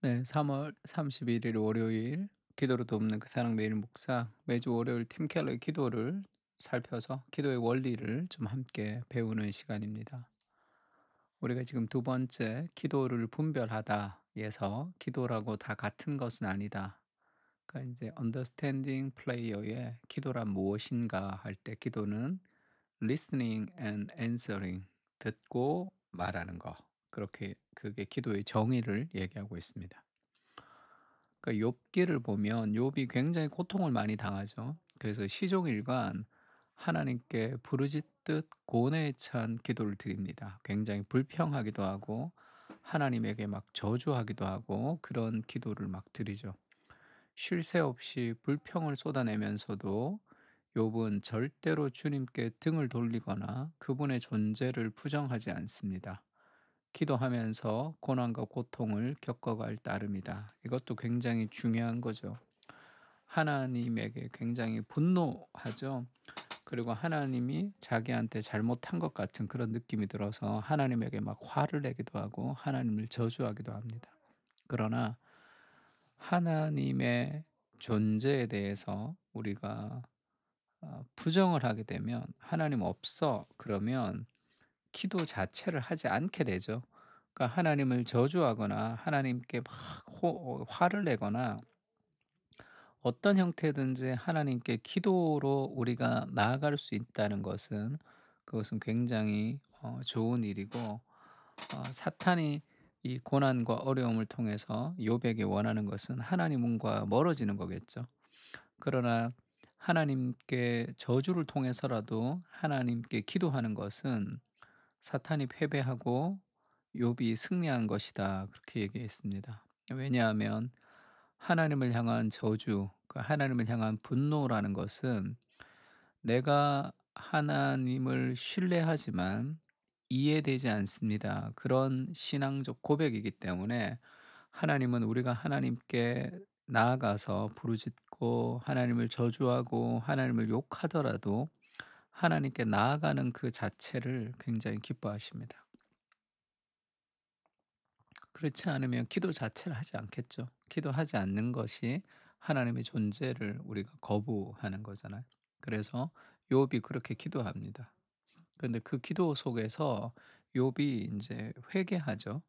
네. 3월 31일 월요일 기도로 돕는 그 사랑 매일 묵상, 매주 월요일 팀 켈러의 기도를 살펴서 기도의 원리를 좀 함께 배우는 시간입니다. 우리가 지금 두 번째 기도를 분별하다에서 기도라고 다 같은 것은 아니다. 그러니까 이제 understanding prayer의 기도란 무엇인가 할 때 기도는 listening and answering, 듣고 말하는 거. 그렇게 그게 기도의 정의를 얘기하고 있습니다. 그러니까 욥기를 보면 욥이 굉장히 고통을 많이 당하죠. 그래서 시종일관 하나님께 부르짖듯 고뇌에 찬 기도를 드립니다. 굉장히 불평하기도 하고 하나님에게 막 저주하기도 하고 그런 기도를 막 드리죠. 쉴 새 없이 불평을 쏟아내면서도 욥은 절대로 주님께 등을 돌리거나 그분의 존재를 부정하지 않습니다. 기도하면서 고난과 고통을 겪어갈 따름이다. 이것도 굉장히 중요한 거죠. 하나님에게 굉장히 분노하죠. 그리고 하나님이 자기한테 잘못한 것 같은 그런 느낌이 들어서 하나님에게 막 화를 내기도 하고 하나님을 저주하기도 합니다. 그러나 하나님의 존재에 대해서 우리가 부정을 하게 되면 "하나님 없어." 그러면 기도 자체를 하지 않게 되죠. 그러니까 하나님을 저주하거나 하나님께 막 화를 내거나 어떤 형태든지 하나님께 기도로 우리가 나아갈 수 있다는 것은 그것은 굉장히 좋은 일이고, 사탄이 이 고난과 어려움을 통해서 욥에게 원하는 것은 하나님과 멀어지는 거겠죠. 그러나 하나님께 저주를 통해서라도 하나님께 기도하는 것은 사탄이 패배하고 욥이 승리한 것이다. 그렇게 얘기했습니다. 왜냐하면 하나님을 향한 저주, 그 하나님을 향한 분노라는 것은 내가 하나님을 신뢰하지만 이해되지 않습니다. 그런 신앙적 고백이기 때문에 하나님은 우리가 하나님께 나아가서 부르짖고 하나님을 저주하고 하나님을 욕하더라도 하나님께 나아가는 그 자체를 굉장히 기뻐하십니다. 그렇지 않으면 기도 자체를 하지 않겠죠. 기도하지 않는 것이 하나님의 존재를 우리가 거부하는 거잖아요. 그래서 욥이 그렇게 기도합니다. 그런데 그 기도 속에서 욥이 이제 회개하죠.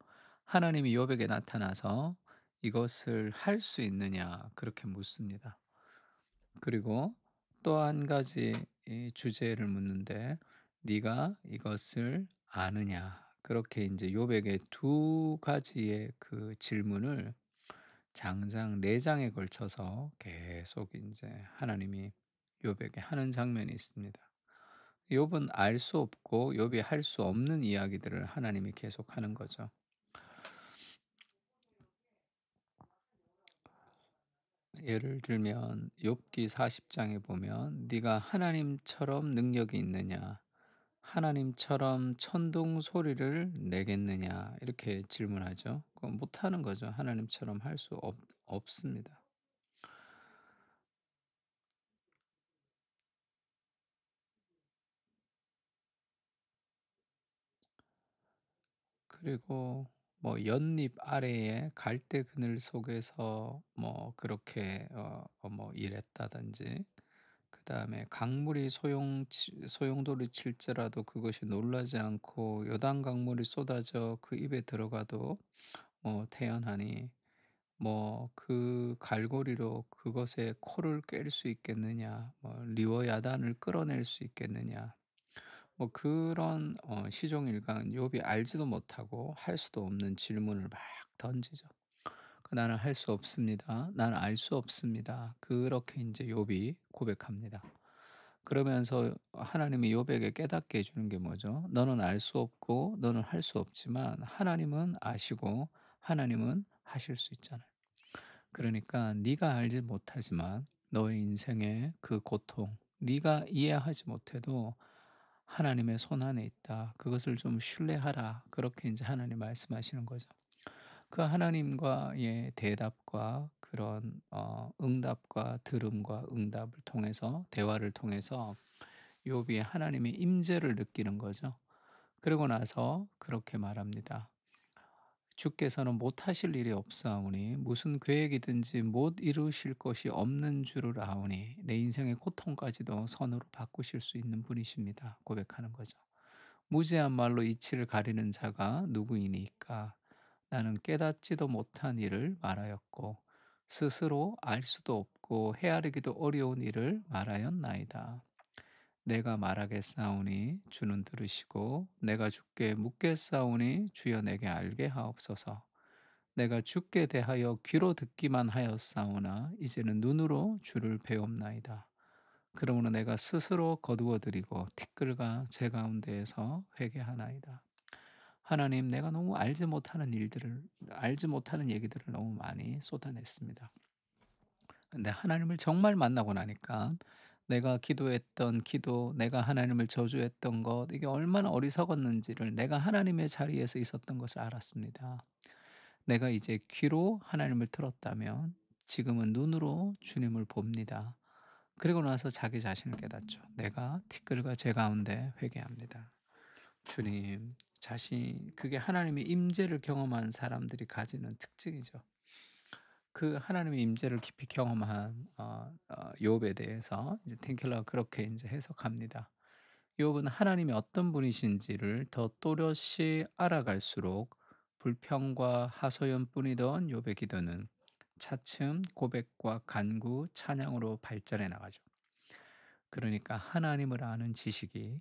하나님이 욥에게 나타나서 "이것을 할 수 있느냐?" 그렇게 묻습니다. 그리고 또 한 가지 이 주제를 묻는데 "네가 이것을 아느냐?" 그렇게 이제 욥에게 두 가지의 그 질문을 장장 4 장에 걸쳐서 계속 이제 하나님이 욥에게 하는 장면이 있습니다. 욥은 알 수 없고 욥이 할 수 없는 이야기들을 하나님이 계속하는 거죠. 예를 들면 욥기 40 장에 보면 "네가 하나님처럼 능력이 있느냐? 하나님처럼 천둥 소리를 내겠느냐?" 이렇게 질문하죠. 그건 못하는 거죠. 하나님처럼 할 수 없습니다. 그리고 뭐 연잎 아래에 갈대 그늘 속에서 뭐 그렇게 뭐 일했다든지, 그다음에 강물이 소용돌이 칠지라도 그것이 놀라지 않고 요단 강물이 쏟아져 그 입에 들어가도 태연하니 뭐 그 갈고리로 그것의 코를 꿰를 수 있겠느냐, 뭐 리워야단을 끌어낼 수 있겠느냐, 뭐 그런 시종일관 욥이 알지도 못하고 할 수도 없는 질문을 막 던지죠. "나는 할 수 없습니다. 나는 알 수 없습니다." 그렇게 이제 욥이 고백합니다. 그러면서 하나님이 욥에게 깨닫게 해 주는 게 뭐죠? 너는 알 수 없고 너는 할 수 없지만 하나님은 아시고 하나님은 하실 수 있잖아요. 그러니까 네가 알지 못하지만 너의 인생의 그 고통, 네가 이해하지 못해도 하나님의 손 안에 있다. 그것을 좀 신뢰하라. 그렇게 이제 하나님 말씀하시는 거죠. 그 하나님과의 대답과 그런 응답과 들음과 응답을 통해서, 대화를 통해서 욥이 하나님의 임재를 느끼는 거죠. 그러고 나서 그렇게 말합니다. 주께서는 못하실 일이 없사오니 무슨 계획이든지 못 이루실 것이 없는 줄을 아오니 내 인생의 고통까지도 선으로 바꾸실 수 있는 분이십니다. 고백하는 거죠. 무지한 말로 이치를 가리는 자가 누구이니까 나는 깨닫지도 못한 일을 말하였고 스스로 알 수도 없고 헤아리기도 어려운 일을 말하였나이다. 내가 말하겠사오니 주는 들으시고 내가 주께 묻겠사오니 주여 내게 알게 하옵소서. 내가 주께 대하여 귀로 듣기만 하였사오나 이제는 눈으로 주를 배움나이다. 그러므로 내가 스스로 거두어 드리고 티끌과 제 가운데에서 회개하나이다. 하나님, 내가 너무 알지 못하는 얘기들을 너무 많이 쏟아냈습니다. 근데 하나님을 정말 만나고 나니까 내가 기도했던 기도, 내가 하나님을 저주했던 것, 이게 얼마나 어리석었는지를 내가 하나님의 자리에서 있었던 것을 알았습니다. 내가 이제 귀로 하나님을 들었다면 지금은 눈으로 주님을 봅니다. 그리고 나서 자기 자신을 깨닫죠. 내가 티끌과 제 가운데 회개합니다. 주님, 그게 하나님의 임재를 경험한 사람들이 가지는 특징이죠. 그 하나님의 임재를 깊이 경험한 욥에 대해서 이제 틴켈러가 그렇게 이제 해석합니다. 욥은 하나님이 어떤 분이신지를 더 또렷이 알아갈수록 불평과 하소연뿐이던 욥의 기도는 차츰 고백과 간구, 찬양으로 발전해 나가죠. 그러니까 하나님을 아는 지식이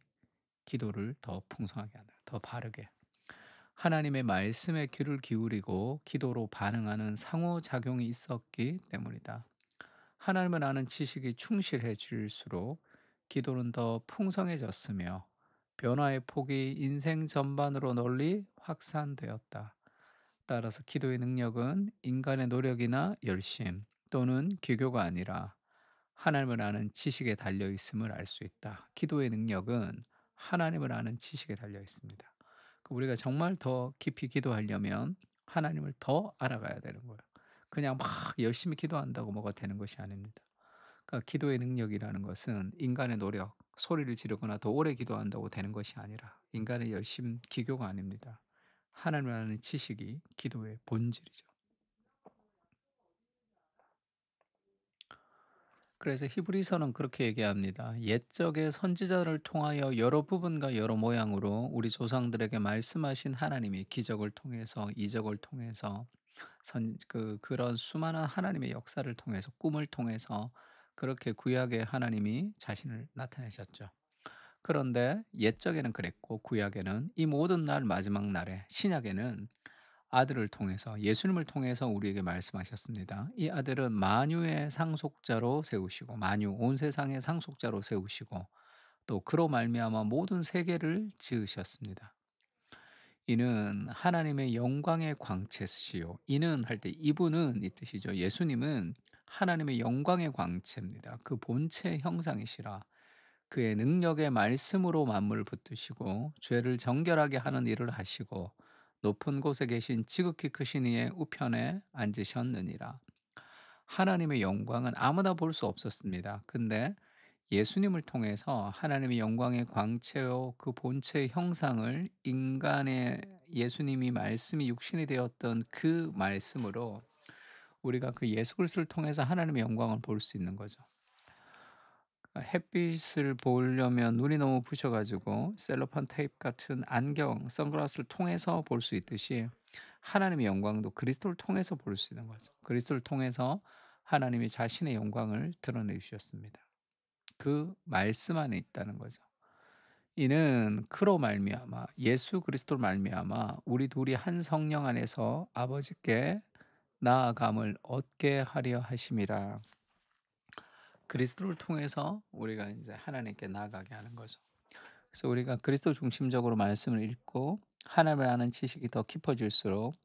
기도를 더 풍성하게 한다. 더 바르게. 하나님의 말씀에 귀를 기울이고 기도로 반응하는 상호작용이 있었기 때문이다. 하나님을 아는 지식이 충실해질수록 기도는 더 풍성해졌으며 변화의 폭이 인생 전반으로 널리 확산되었다. 따라서 기도의 능력은 인간의 노력이나 열심 또는 기교가 아니라 하나님을 아는 지식에 달려 있음을 알 수 있다. 기도의 능력은 하나님을 아는 지식에 달려 있습니다. 우리가 정말 더 깊이 기도하려면 하나님을 더 알아가야 되는 거예요. 그냥 막 열심히 기도한다고 뭐가 되는 것이 아닙니다. 그러니까 기도의 능력이라는 것은 인간의 노력, 소리를 지르거나 더 오래 기도한다고 되는 것이 아니라 인간의 열심, 기교가 아닙니다. 하나님을 아는 지식이 기도의 본질이죠. 그래서 히브리서는 그렇게 얘기합니다. 옛적의 선지자를 통하여 여러 부분과 여러 모양으로 우리 조상들에게 말씀하신 하나님이 기적을 통해서 이적을 통해서 그런 수많은 하나님의 역사를 통해서 꿈을 통해서 그렇게 구약의 하나님이 자신을 나타내셨죠. 그런데 옛적에는 그랬고 구약에는 이 모든 날 마지막 날에 신약에는 아들을 통해서 예수님을 통해서 우리에게 말씀하셨습니다. 이 아들은 만유의 상속자로 세우시고 만유 온 세상의 상속자로 세우시고 또 그로 말미암아 모든 세계를 지으셨습니다. 이는 하나님의 영광의 광채시요. 이는 할 때 이분은 이 뜻이죠. 예수님은 하나님의 영광의 광채입니다. 그 본체 형상이시라. 그의 능력의 말씀으로 만물을 붙드시고 죄를 정결하게 하는 일을 하시고 높은 곳에 계신 지극히 크신 이의 우편에 앉으셨느니라. 하나님의 영광은 아무나 볼 수 없었습니다. 근데 예수님을 통해서 하나님의 영광의 광채요 그 본체의 형상을 인간의 예수님이 말씀이 육신이 되었던 그 말씀으로 우리가 그 예수 그리스도를 통해서 하나님의 영광을 볼 수 있는 거죠. 햇빛을 보려면 눈이 너무 부셔 가지고 셀로판 테이프 같은 안경, 선글라스를 통해서 볼 수 있듯이 하나님의 영광도 그리스도를 통해서 볼 수 있는 거죠. 그리스도를 통해서 하나님이 자신의 영광을 드러내 주셨습니다. 그 말씀 안에 있다는 거죠. 이는 그로 말미암아 예수 그리스도로 말미암아 우리 둘이 한 성령 안에서 아버지께 나아감을 얻게 하려 하심이라. 그리스도를 통해서 우리가 이제 하나님께 나아가게 하는 거죠. 그래서 우리가 그리스도 중심적으로 말씀을 읽고 하나님을 아는 지식이 더 깊어질수록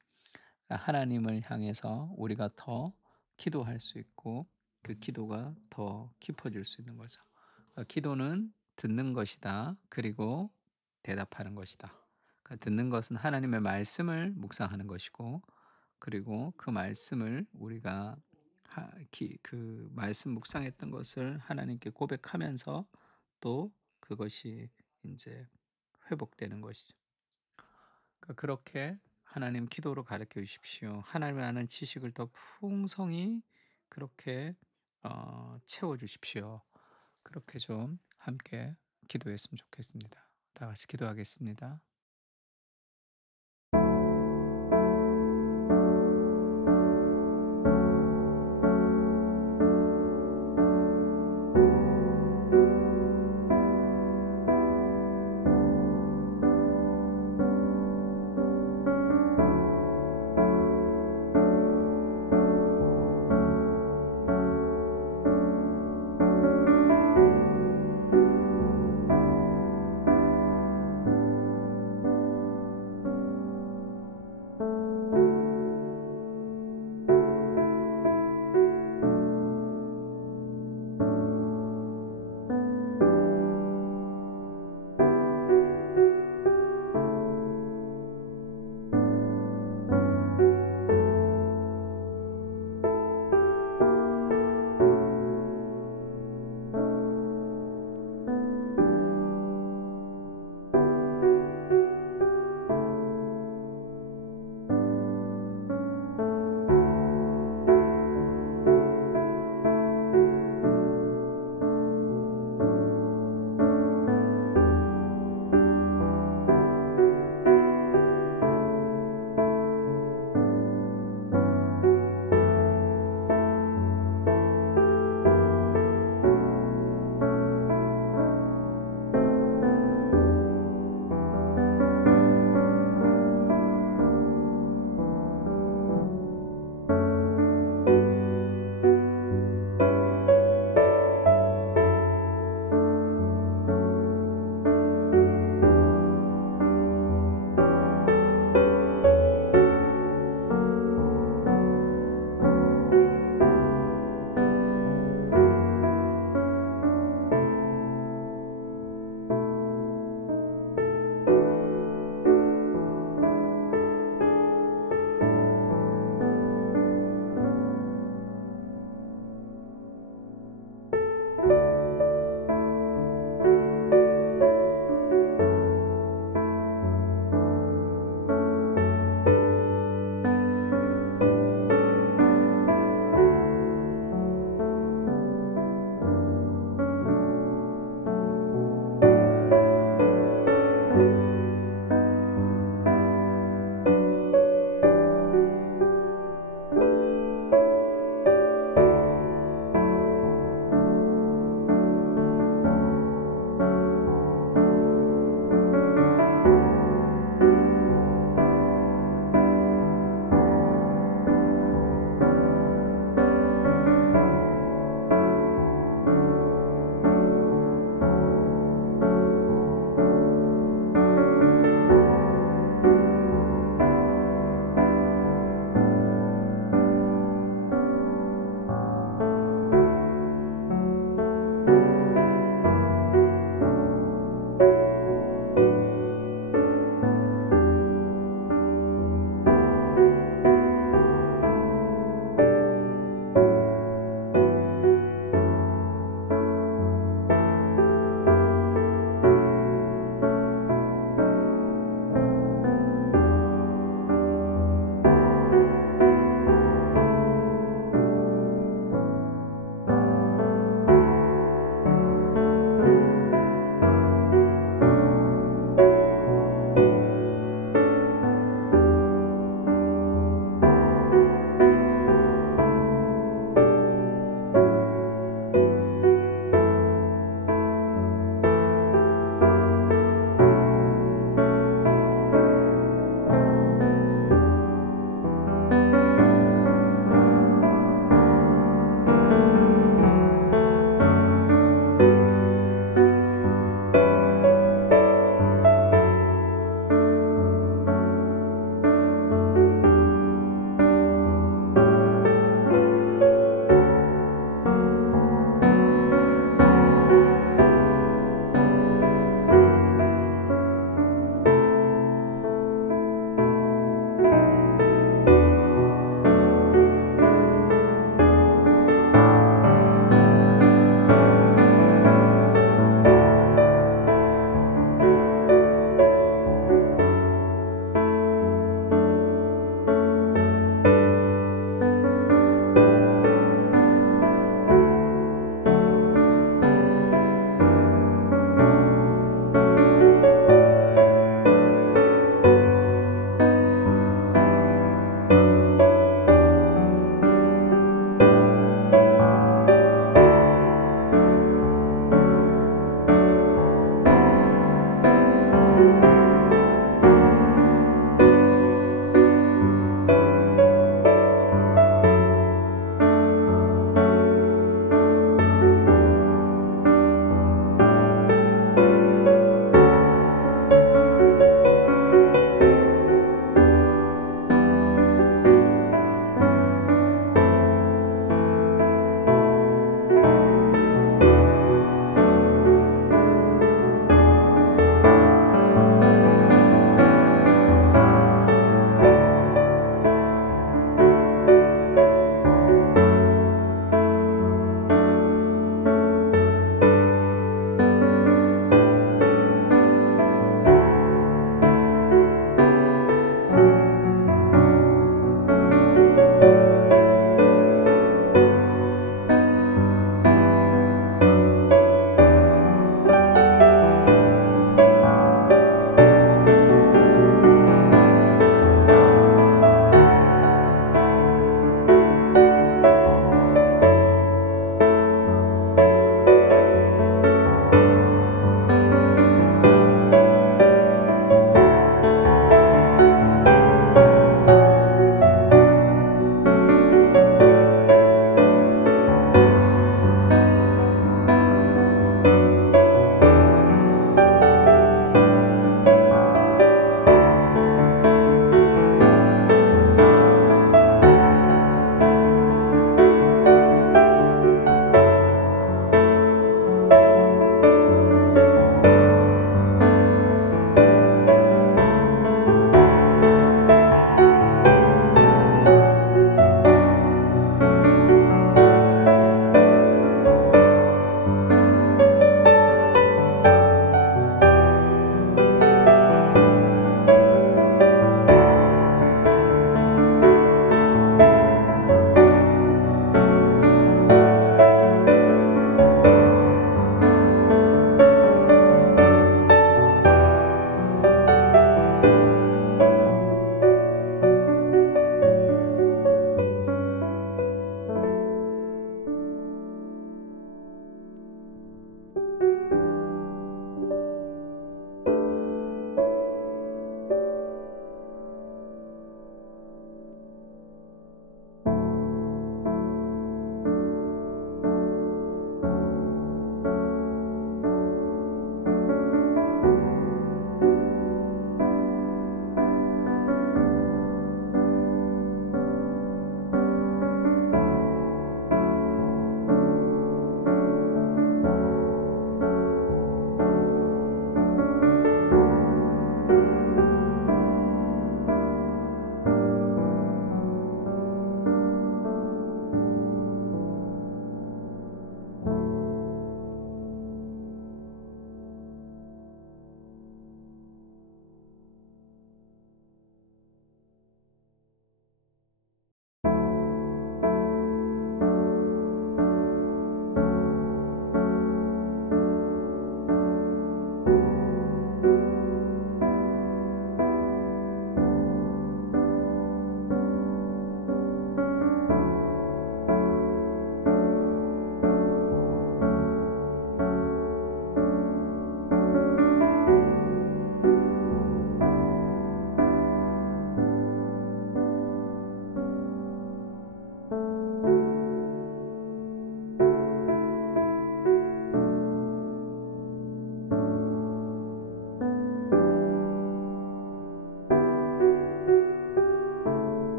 하나님을 향해서 우리가 더 기도할 수 있고 그 기도가 더 깊어질 수 있는 거죠. 기도는 듣는 것이다. 그리고 대답하는 것이다. 듣는 것은 하나님의 말씀을 묵상하는 것이고 그리고 그 말씀을 우리가 그 말씀 묵상했던 것을 하나님께 고백하면서 또 그것이 이제 회복되는 것이죠. 그렇게 하나님 기도로 가르쳐 주십시오. 하나님을 아는 지식을 더 풍성히 그렇게 채워 주십시오. 그렇게 좀 함께 기도했으면 좋겠습니다. 다 같이 기도하겠습니다.